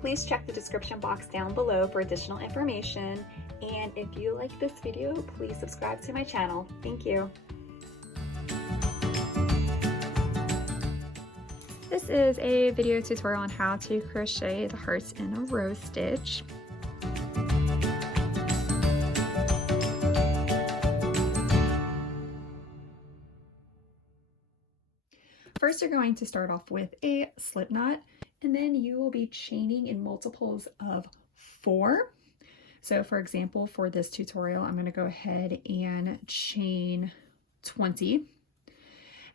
Please check the description box down below for additional information. And if you like this video, please subscribe to my channel. Thank you. This is a video tutorial on how to crochet the hearts in a row stitch. First, you're going to start off with a slip knot, and then you will be chaining in multiples of 4. So for example, for this tutorial, I'm going to go ahead and chain 20.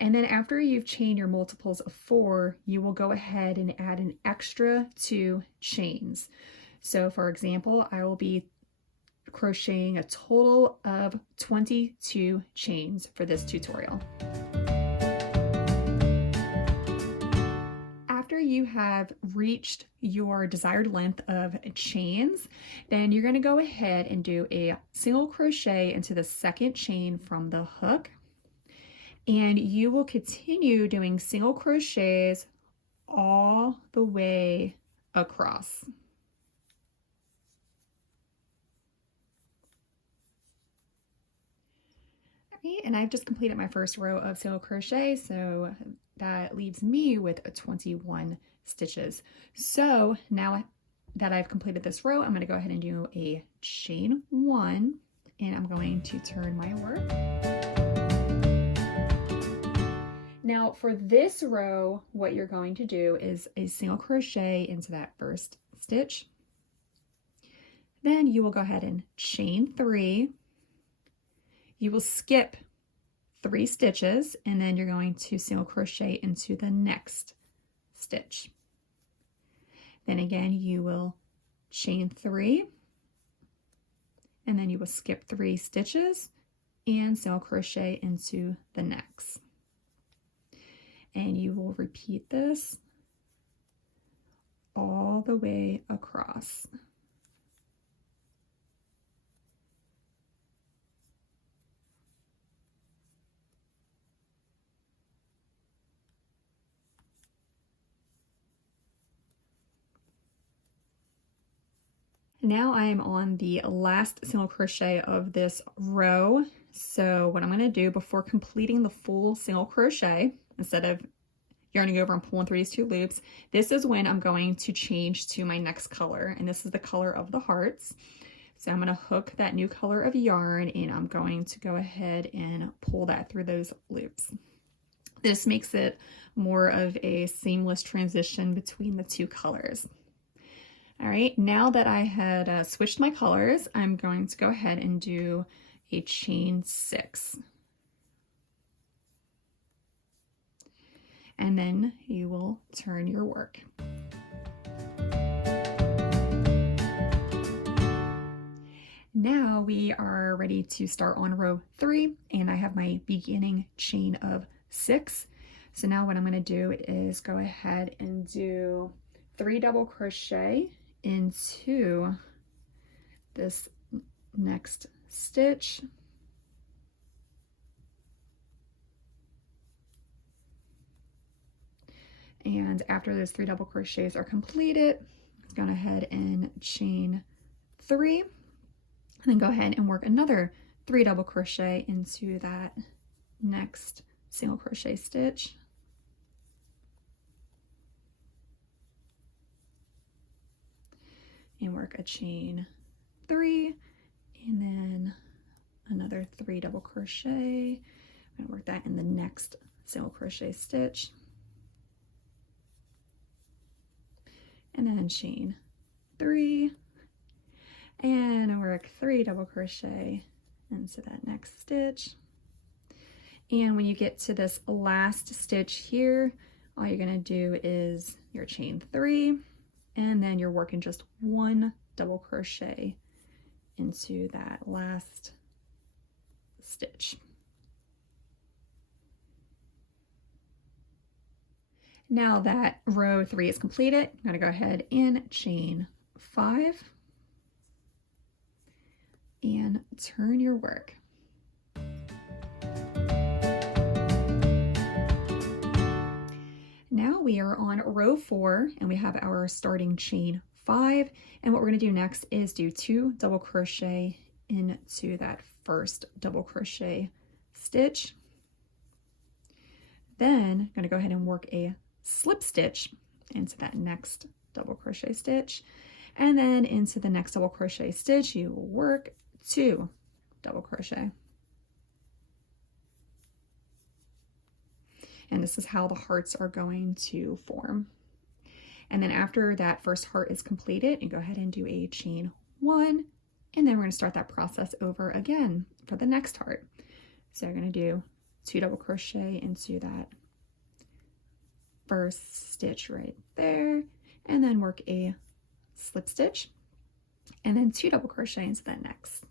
And then after you've chained your multiples of 4, you will go ahead and add an extra 2 chains. So for example, I will be crocheting a total of 22 chains for this tutorial. After you have reached your desired length of chains, then you're going to go ahead and do a single crochet into the second chain from the hook, and you will continue doing single crochets all the way across. And I've just completed my first row of single crochet, so that leaves me with 21 stitches. So now that I've completed this row, I'm going to go ahead and do a chain 1, and I'm going to turn my work. Now for this row, what you're going to do is a single crochet into that first stitch. Then you will go ahead and chain 3. You will skip 3 stitches, and then you're going to single crochet into the next stitch. Then again, you will chain 3, and then you will skip 3 stitches and single crochet into the next. And you will repeat this all the way across. Now I am on the last single crochet of this row. So what I'm going to do before completing the full single crochet, instead of yarning over and pulling through these 2 loops, this is when I'm going to change to my next color, and this is the color of the hearts. So I'm going to hook that new color of yarn, and I'm going to go ahead and pull that through those loops. This makes it more of a seamless transition between the 2 colors. All right, now that I had switched my colors, I'm going to go ahead and do a chain 6. And then you will turn your work. Now we are ready to start on row 3, and I have my beginning chain of 6. So now what I'm going to do is go ahead and do 3 double crochet into this next stitch, and after those 3 double crochets are completed, I'm going to go ahead and chain 3, and then go ahead and work another 3 double crochet into that next single crochet stitch. And work a chain 3, and then another 3 double crochet. I'm going to work that in the next single crochet stitch, and then chain 3, and work 3 double crochet into that next stitch. And when you get to this last stitch here, all you're going to do is your chain 3, and then you're working just 1 double crochet into that last stitch. Now that row 3 is completed, I'm going to go ahead and chain 5 and turn your work. Now we are on row 4, and we have our starting chain 5. And what we're going to do next is do 2 double crochet into that first double crochet stitch. Then I'm going to go ahead and work a slip stitch into that next double crochet stitch, and then into the next double crochet stitch you will work 2 double crochet. And this is how the hearts are going to form. And then after that first heart is completed, you go ahead and do a chain 1, and then we're going to start that process over again for the next heart. So you're going to do 2 double crochet into that first stitch right there, and then work a slip stitch, and then 2 double crochet into that next.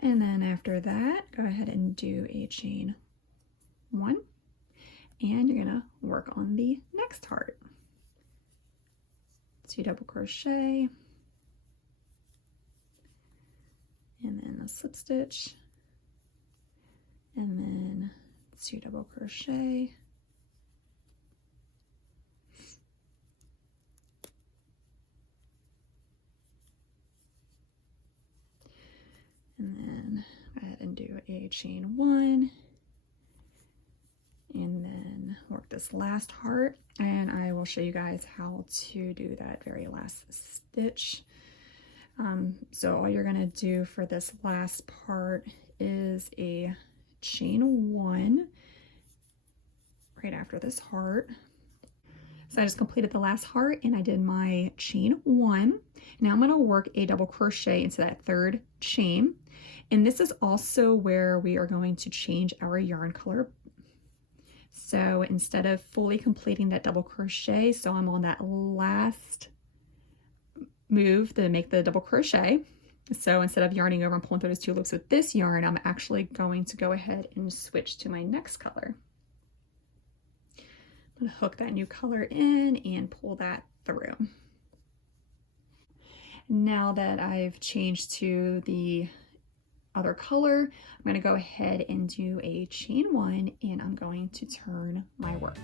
And then after that, go ahead and do a chain 1, and you're gonna work on the next heart. 2 double crochet, and then a slip stitch, and then 2 double crochet, and then go ahead and do a chain 1, and then work this last heart, and I will show you guys how to do that very last stitch. So all you're going to do for this last part is a chain 1 right after this heart. So I just completed the last heart and I did my chain 1. Now I'm going to work a double crochet into that third chain, and this is also where we are going to change our yarn color. So instead of fully completing that double crochet, so I'm on that last move to make the double crochet. So instead of yarning over and pulling through those 2 loops with this yarn, I'm actually going to go ahead and switch to my next color. I'm going to hook that new color in and pull that through. Now that I've changed to the other color, I'm going to go ahead and do a chain 1, and I'm going to turn my work.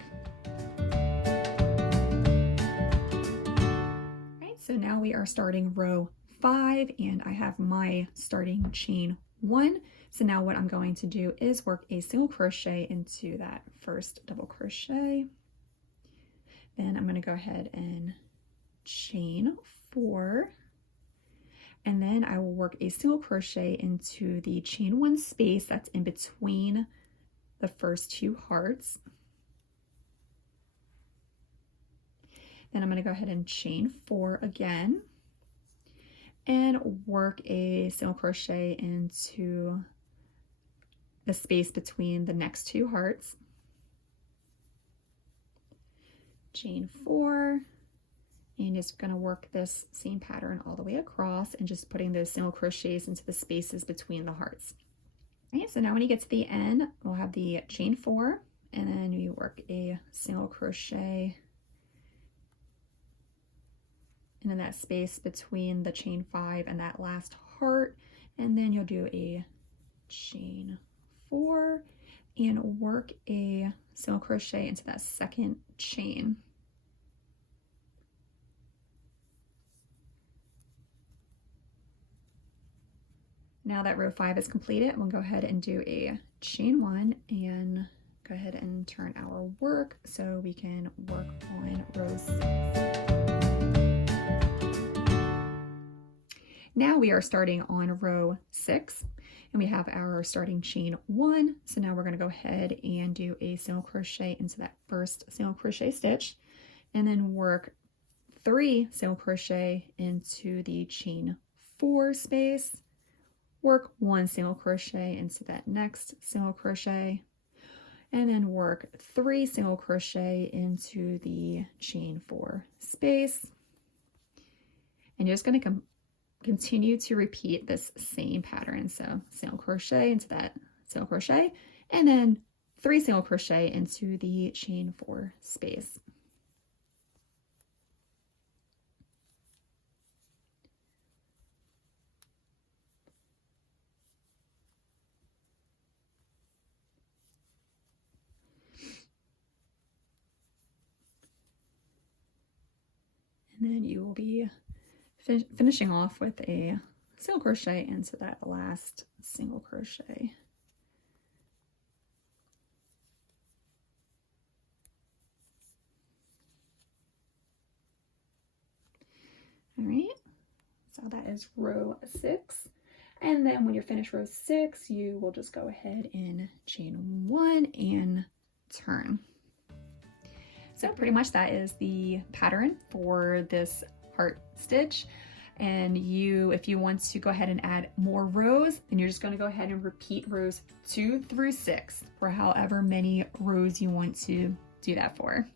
So now we are starting row 5, and I have my starting chain 1. So now what I'm going to do is work a single crochet into that first double crochet. Then I'm going to go ahead and chain 4, and then I will work a single crochet into the chain 1 space that's in between the first 2 hearts. Then I'm going to go ahead and chain 4 again and work a single crochet into the space between the next 2 hearts. Chain 4, and just going to work this same pattern all the way across and just putting those single crochets into the spaces between the hearts. Okay, so now when you get to the end, we'll have the chain 4, and then you work a single crochet and in that space between the chain 5 and that last heart, and then you'll do a chain 4 and work a single crochet into that second chain. Now that row 5 is completed, we'll go ahead and do a chain 1 and go ahead and turn our work so we can work on row 6. Now we are starting on row 6, and we have our starting chain 1. So now we're going to go ahead and do a single crochet into that first single crochet stitch, and then work 3 single crochet into the chain 4 space, work 1 single crochet into that next single crochet, and then work 3 single crochet into the chain 4 space. And you're just going to continue to repeat this same pattern. So single crochet into that single crochet, and then 3 single crochet into the chain 4 space. And then you will be finishing off with a single crochet into that last single crochet. All right, so that is row 6. And then when you're finished row 6, you will just go ahead and chain 1 and turn. So pretty much that is the pattern for this heart stitch. And if you want to go ahead and add more rows, then you're just going to go ahead and repeat rows 2 through 6 for however many rows you want to do that for.